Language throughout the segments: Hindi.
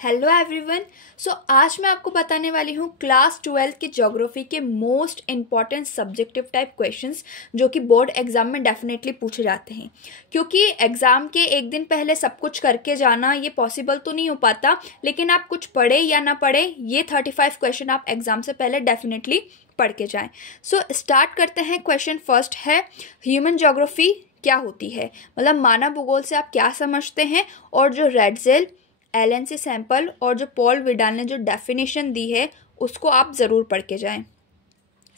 Hello everyone. सो आज मैं आपको बताने वाली हूँ क्लास 12 के ज्योग्राफी के most important subjective type questions जो कि बोर्ड एग्जाम में डेफिनेटली पूछे जाते हैं। क्योंकि एग्जाम के एक दिन पहले सब कुछ करके जाना ये पॉसिबल तो नहीं हो पाता, लेकिन आप कुछ पढ़े या ना पढ़े ये 35 क्वेश्चन आप एग्जाम से पहले डेफिनेटली पढ़ के जाएं। सो स्टार्ट करते हैं। क्वेश्चन फर्स्ट है, ह्यूमन ज्योग्राफी क्या होती है, मतलब मानव भूगोल से आप क्या समझते हैं। और जो रेडजेल, एलएनसी सैंपल और जो पॉल विडाल ने जो डेफिनेशन दी है उसको आप ज़रूर पढ़ के जाएं।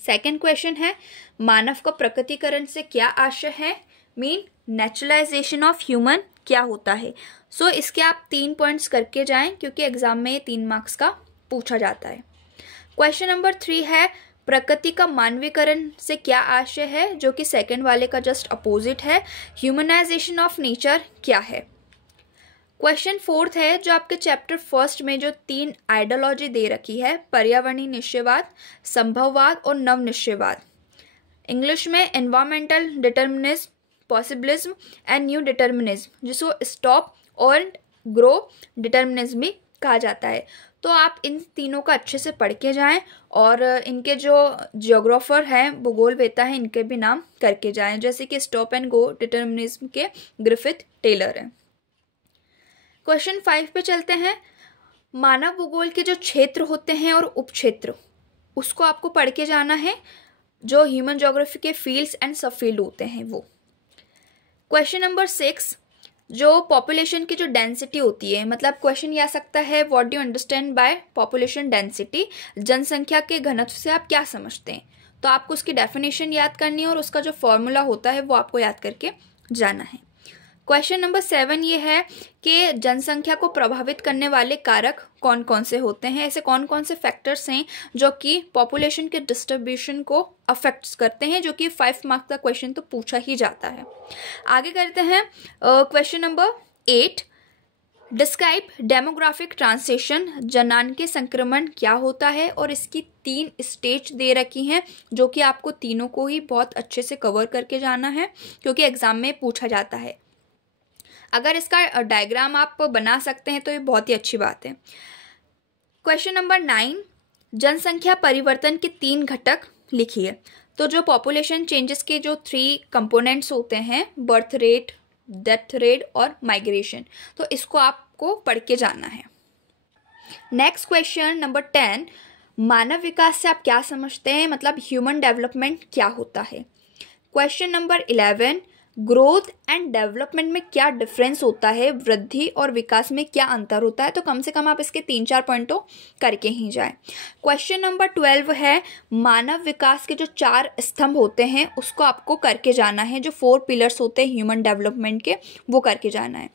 सेकंड क्वेश्चन है, मानव का प्रकटीकरण से क्या आशय है, मीन नेचुरलाइजेशन ऑफ ह्यूमन क्या होता है। सो इसके आप 3 पॉइंट्स करके जाएं क्योंकि एग्जाम में ये 3 मार्क्स का पूछा जाता है। क्वेश्चन नंबर 3 है, प्रकृति का मानवीकरण से क्या आशय है, जो कि सेकंड वाले का जस्ट अपोजिट है। ह्यूमनाइजेशन ऑफ नेचर क्या है। क्वेश्चन 4 है, जो आपके चैप्टर फर्स्ट में जो 3 आइडियोलॉजी दे रखी है, पर्यावरणीय निश्चयवाद, संभववाद और नव निश्चयवाद। इंग्लिश में environmental determinism, possibilism and new determinism, जिसको स्टॉप और ग्रो डिटर्मिनिज्म भी कहा जाता है। तो आप इन तीनों का अच्छे से पढ़ के जाएं और इनके जो जियोग्राफर हैं, भूगोलवेत्ता हैं, इनके भी नाम करके जाएं, जैसे कि स्टॉप एंड गो डिटर्मिनिज्म के ग्रिफिथ टेलर हैं। क्वेश्चन 5 पे चलते हैं। मानव भूगोल के जो क्षेत्र होते हैं और उपक्षेत्र, उसको आपको पढ़ के जाना है। जो ह्यूमन ज्योग्राफी के फील्ड्स एंड सब फील्ड होते हैं वो। क्वेश्चन नंबर 6, जो पॉपुलेशन की जो डेंसिटी होती है, मतलब क्वेश्चन ये आ सकता है, what do you understand by population density, जनसंख्या के घनत्व से आप क्या समझते हैं। तो आपको उसकी डेफिनेशन याद करनी है और उसका जो फॉर्मूला होता है वो आपको याद करके जाना है। क्वेश्चन नंबर 7 ये है कि जनसंख्या को प्रभावित करने वाले कारक कौन कौन से होते हैं, ऐसे कौन कौन से फैक्टर्स हैं जो कि पॉपुलेशन के डिस्ट्रीब्यूशन को अफेक्ट करते हैं, जो कि 5 मार्क्स का क्वेश्चन तो पूछा ही जाता है। आगे करते हैं question number 8, describe demographic transition, जनांकीय संक्रमण क्या होता है। और इसकी 3 स्टेज दे रखी हैं जो कि आपको तीनों को ही बहुत अच्छे से कवर करके जाना है क्योंकि एग्जाम में पूछा जाता है। अगर इसका डायग्राम आप बना सकते हैं तो ये बहुत ही अच्छी बात है। क्वेश्चन नंबर 9, जनसंख्या परिवर्तन के 3 घटक लिखिए। तो जो पॉपुलेशन चेंजेस के जो 3 कंपोनेंट्स होते हैं, बर्थ रेट, डेथ रेट और माइग्रेशन, तो इसको आपको पढ़ के जाना है। नेक्स्ट क्वेश्चन नंबर 10, मानव विकास से आप क्या समझते हैं, मतलब ह्यूमन डेवलपमेंट क्या होता है। Question number 11, growth and development में क्या डिफरेंस होता है, वृद्धि और विकास में क्या अंतर होता है। तो कम से कम आप इसके 3-4 पॉइंटों करके ही जाएं। क्वेश्चन नंबर 12 है, मानव विकास के जो 4 स्तंभ होते हैं उसको आपको करके जाना है। जो 4 पिलर्स होते हैं ह्यूमन डेवलपमेंट के, वो करके जाना है।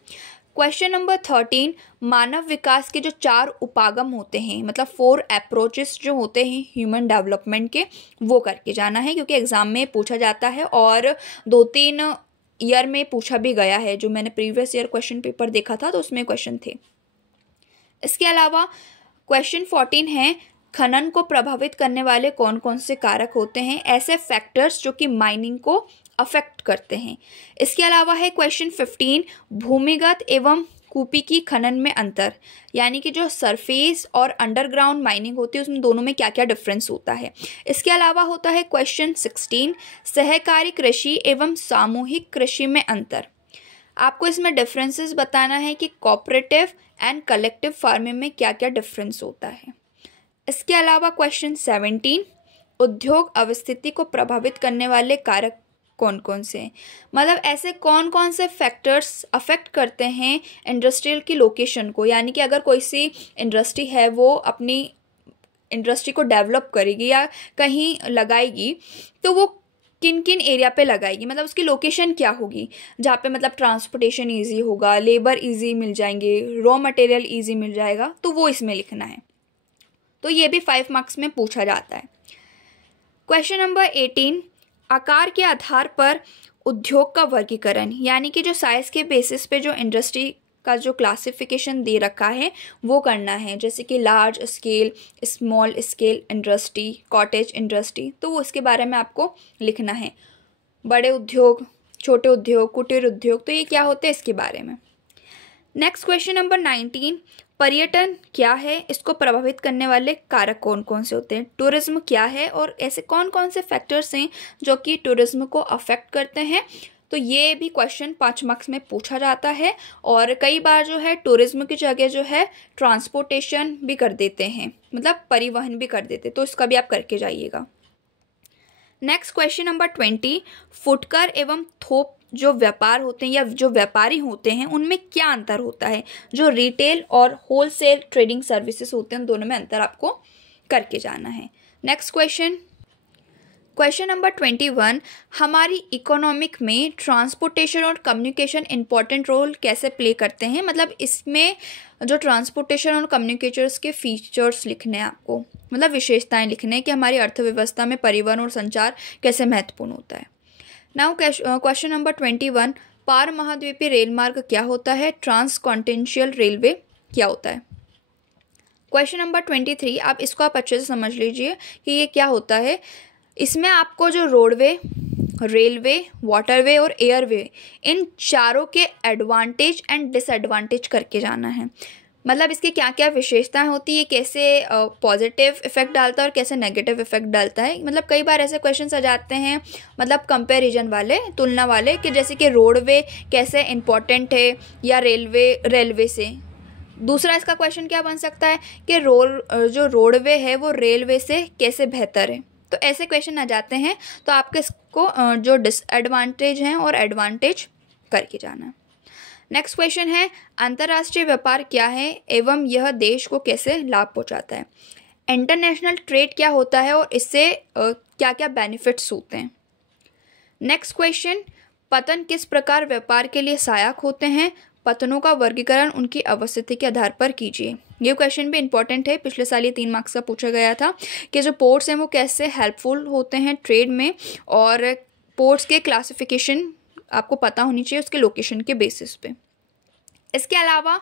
क्वेश्चन नंबर 13, मानव विकास के जो 4 उपागम होते हैं, मतलब 4 अप्रोचेस जो होते हैं ह्यूमन डेवलपमेंट के, वो करके जाना है क्योंकि एग्जाम में पूछा जाता है और 2-3 ईयर में पूछा भी गया है। जो मैंने प्रीवियस ईयर क्वेश्चन पेपर देखा था तो उसमें क्वेश्चन थे। इसके अलावा क्वेश्चन 14 है, खनन को प्रभावित करने वाले कौन कौन से कारक होते हैं, ऐसे फैक्टर्स जो कि माइनिंग को अफेक्ट करते हैं। इसके अलावा है क्वेश्चन 15, भूमिगत एवं कूपी खनन में अंतर, यानी कि जो सरफेस और अंडरग्राउंड माइनिंग होती है उसमें दोनों में क्या क्या डिफरेंस होता है। इसके अलावा होता है क्वेश्चन 16, सहकारी कृषि एवं सामूहिक कृषि में अंतर। आपको इसमें डिफरेंसेस बताना है कि कोऑपरेटिव एंड कलेक्टिव फार्मिंग में क्या क्या डिफरेंस होता है। इसके अलावा क्वेश्चन 17, उद्योग अवस्थिति को प्रभावित करने वाले कारक कौन कौन से हैं, मतलब ऐसे कौन कौन से फैक्टर्स अफेक्ट करते हैं इंडस्ट्रियल की लोकेशन को, यानी कि अगर कोई सी इंडस्ट्री है वो अपनी इंडस्ट्री को डेवलप करेगी या कहीं लगाएगी तो वो किन किन एरिया पे लगाएगी, मतलब उसकी लोकेशन क्या होगी, जहाँ पे मतलब ट्रांसपोर्टेशन ईजी होगा, लेबर ईजी मिल जाएंगे, रॉ मटेरियल ईजी मिल जाएगा, तो वो इसमें लिखना है। तो ये भी 5 मार्क्स में पूछा जाता है। क्वेश्चन नंबर 18, आकार के आधार पर उद्योग का वर्गीकरण, यानी कि जो साइज के बेसिस पे जो इंडस्ट्री का जो क्लासिफिकेशन दे रखा है वो करना है, जैसे कि large scale, small scale industry, cottage industry, तो वो उसके बारे में आपको लिखना है। बड़े उद्योग, छोटे उद्योग, कुटीर उद्योग, तो ये क्या होते हैं इसके बारे में। नेक्स्ट क्वेश्चन नंबर 19, पर्यटन क्या है, इसको प्रभावित करने वाले कारक कौन कौन से होते हैं, टूरिज्म क्या है और ऐसे कौन कौन से फैक्टर्स हैं जो कि टूरिज्म को अफेक्ट करते हैं। तो ये भी क्वेश्चन 5 मार्क्स में पूछा जाता है और कई बार जो है टूरिज्म की जगह जो है ट्रांसपोर्टेशन भी कर देते हैं, मतलब परिवहन भी कर देते, तो इसका भी आप करके जाइएगा। नेक्स्ट क्वेश्चन नंबर 20, फुटकर एवं थोक जो व्यापार होते हैं या जो व्यापारी होते हैं उनमें क्या अंतर होता है। जो रिटेल और होलसेल ट्रेडिंग सर्विसेज होते हैं उन दोनों में अंतर आपको करके जाना है। नेक्स्ट क्वेश्चन नंबर 21, हमारी इकोनॉमिक में ट्रांसपोर्टेशन और कम्युनिकेशन इंपॉर्टेंट रोल कैसे प्ले करते हैं। मतलब इसमें जो ट्रांसपोर्टेशन और कम्युनिकेशंस के फीचर्स लिखने हैं आपको, मतलब विशेषताएं लिखने हैं कि हमारी अर्थव्यवस्था में परिवहन और संचार कैसे महत्वपूर्ण होता है। नाउ क्वेश्चन नंबर 21, पार महाद्वीपीय रेल मार्ग क्या होता है, ट्रांसकॉन्टिनेंटल रेलवे क्या होता है। क्वेश्चन नंबर 23, आप इसको आप अच्छे से समझ लीजिए कि ये क्या होता है। इसमें आपको जो रोडवे, रेलवे, वाटरवे और एयरवे, इन चारों के एडवांटेज एंड डिसएडवांटेज करके जाना है। मतलब इसकी क्या क्या विशेषताएं होती है, कैसे पॉजिटिव इफेक्ट डालता है और कैसे नेगेटिव इफेक्ट डालता है। मतलब कई बार ऐसे क्वेश्चन आ जाते हैं, मतलब कंपैरिजन वाले, तुलना वाले, कि जैसे कि रोडवे कैसे इंपॉर्टेंट है या रेलवे से। दूसरा इसका क्वेश्चन क्या बन सकता है कि जो रोडवे है वो रेलवे से कैसे बेहतर है। तो ऐसे क्वेश्चन आ जाते हैं, तो आपके इसको जो डिसएडवांटेज हैं और एडवांटेज करके जाना। नेक्स्ट क्वेश्चन है, अंतर्राष्ट्रीय व्यापार क्या है एवं यह देश को कैसे लाभ पहुंचाता है। इंटरनेशनल ट्रेड क्या होता है और इससे क्या क्या बेनिफिट्स होते हैं। नेक्स्ट क्वेश्चन, पतन किस प्रकार व्यापार के लिए सहायक होते हैं, पतनों का वर्गीकरण उनकी अवस्थिति के आधार पर कीजिए। ये क्वेश्चन भी इंपॉर्टेंट है, पिछले साल ये 3 मार्क्स का पूछा गया था कि जो पोर्ट्स हैं वो कैसे हेल्पफुल होते हैं ट्रेड में, और पोर्ट्स के क्लासिफिकेशन आपको पता होनी चाहिए उसके लोकेशन के बेसिस पे। इसके अलावा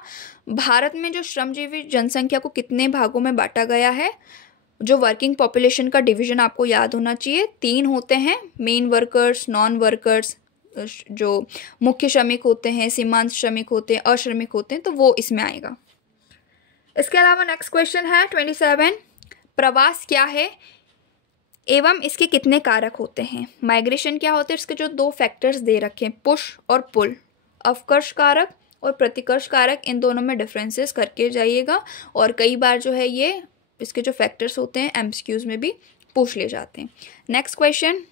भारत में जो श्रमजीवी जनसंख्या को कितने भागों में बांटा गया है, जो वर्किंग पॉपुलेशन का डिवीजन आपको याद होना चाहिए, 3 होते हैं, मेन वर्कर्स, नॉन वर्कर्स, जो मुख्य श्रमिक होते हैं, सीमांत श्रमिक होते हैं, अश्रमिक होते हैं, तो वो इसमें आएगा। इसके अलावा नेक्स्ट क्वेश्चन है 27, प्रवास क्या है एवं इसके कितने कारक होते हैं। माइग्रेशन क्या होते हैं, इसके जो 2 फैक्टर्स दे रखे हैं, पुश और पुल, अवकर्ष कारक और प्रतिकर्ष कारक, इन दोनों में डिफरेंसेस करके जाइएगा। और कई बार जो है ये इसके जो फैक्टर्स होते हैं एमसीक्यूज में भी पूछ ले जाते हैं। नेक्स्ट क्वेश्चन,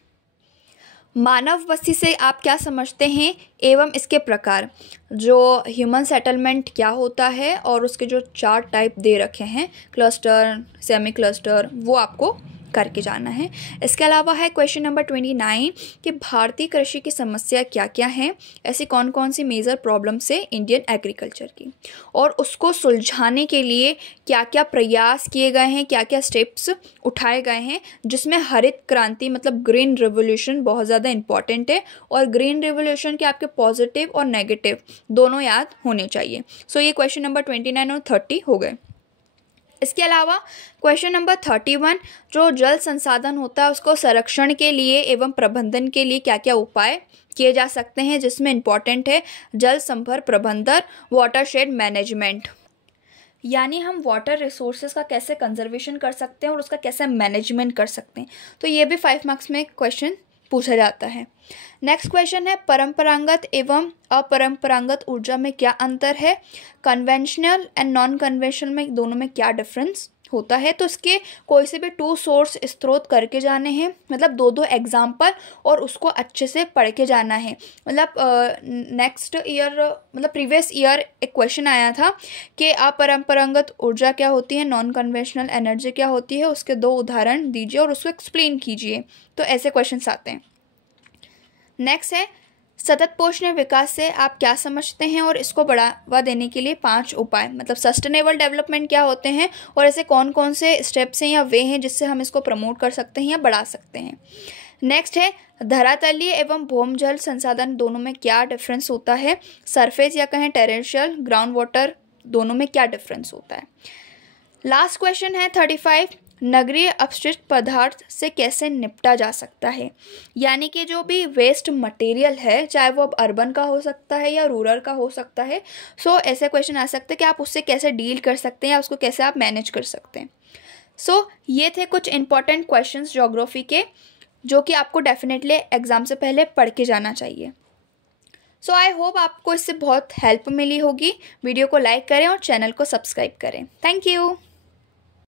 मानव बस्ती से आप क्या समझते हैं एवं इसके प्रकार। जो ह्यूमन सेटलमेंट क्या होता है और उसके जो 4 टाइप दे रखे हैं, क्लस्टर, सेमी क्लस्टर, वो आपको करके जाना है। इसके अलावा है क्वेश्चन नंबर 29 कि भारतीय कृषि की समस्या क्या क्या है, ऐसी कौन कौन सी मेजर प्रॉब्लम्स है इंडियन एग्रीकल्चर की, और उसको सुलझाने के लिए क्या क्या प्रयास किए गए हैं, क्या क्या स्टेप्स उठाए गए हैं, जिसमें हरित क्रांति मतलब ग्रीन रिवोल्यूशन बहुत ज़्यादा इंपॉर्टेंट है। और ग्रीन रिवोल्यूशन के आपके पॉजिटिव और नेगेटिव दोनों याद होने चाहिए। सो ये क्वेश्चन नंबर 29 और 30 हो गए। इसके अलावा क्वेश्चन नंबर 31, जो जल संसाधन होता है उसको संरक्षण के लिए एवं प्रबंधन के लिए क्या क्या उपाय किए जा सकते हैं, जिसमें इंपॉर्टेंट है जल संभर प्रबंधन, वाटरशेड मैनेजमेंट, यानी हम वाटर रिसोर्सेज का कैसे कंजर्वेशन कर सकते हैं और उसका कैसे मैनेजमेंट कर सकते हैं। तो ये भी 5 मार्क्स में क्वेश्चन पूछा जाता है। नेक्स्ट क्वेश्चन है, परंपरागत एवं अपरंपरागत ऊर्जा में क्या अंतर है, कन्वेंशनल एंड नॉन कन्वेंशनल में दोनों में क्या डिफरेंस होता है। तो इसके कोई से भी 2 सोर्स स्रोत करके जाने हैं, मतलब 2 एग्जाम्पल, और उसको अच्छे से पढ़ के जाना है। मतलब नेक्स्ट ईयर मतलब प्रीवियस ईयर एक क्वेश्चन आया था कि अपरंपरागत ऊर्जा क्या होती है, नॉन कन्वेंशनल एनर्जी क्या होती है, उसके 2 उदाहरण दीजिए और उसको एक्सप्लेन कीजिए। तो ऐसे क्वेश्चंस आते हैं। नेक्स्ट है, सतत पोषणीय विकास से आप क्या समझते हैं और इसको बढ़ावा देने के लिए 5 उपाय, मतलब सस्टेनेबल डेवलपमेंट क्या होते हैं और ऐसे कौन कौन से स्टेप्स हैं या वे हैं जिससे हम इसको प्रमोट कर सकते हैं या बढ़ा सकते हैं। नेक्स्ट है, धरातलीय एवं भूमि जल संसाधन दोनों में क्या डिफरेंस होता है, सरफेस या कहें टेरेस्ट्रियल, ग्राउंड वाटर, दोनों में क्या डिफरेंस होता है। लास्ट क्वेश्चन है 35, नगरीय अपशिष्ट पदार्थ से कैसे निपटा जा सकता है, यानी कि जो भी वेस्ट मटेरियल है, चाहे वो अब अर्बन का हो सकता है या रूरल का हो सकता है, सो ऐसे क्वेश्चन आ सकते हैं कि आप उससे कैसे डील कर सकते हैं या उसको कैसे आप मैनेज कर सकते हैं। सो ये थे कुछ इंपॉर्टेंट क्वेश्चंस ज्योग्राफी के, जो कि आपको डेफिनेटली एग्ज़ाम से पहले पढ़ के जाना चाहिए। सो आई होप आपको इससे बहुत हेल्प मिली होगी। वीडियो को लाइक करें और चैनल को सब्सक्राइब करें। Thank you.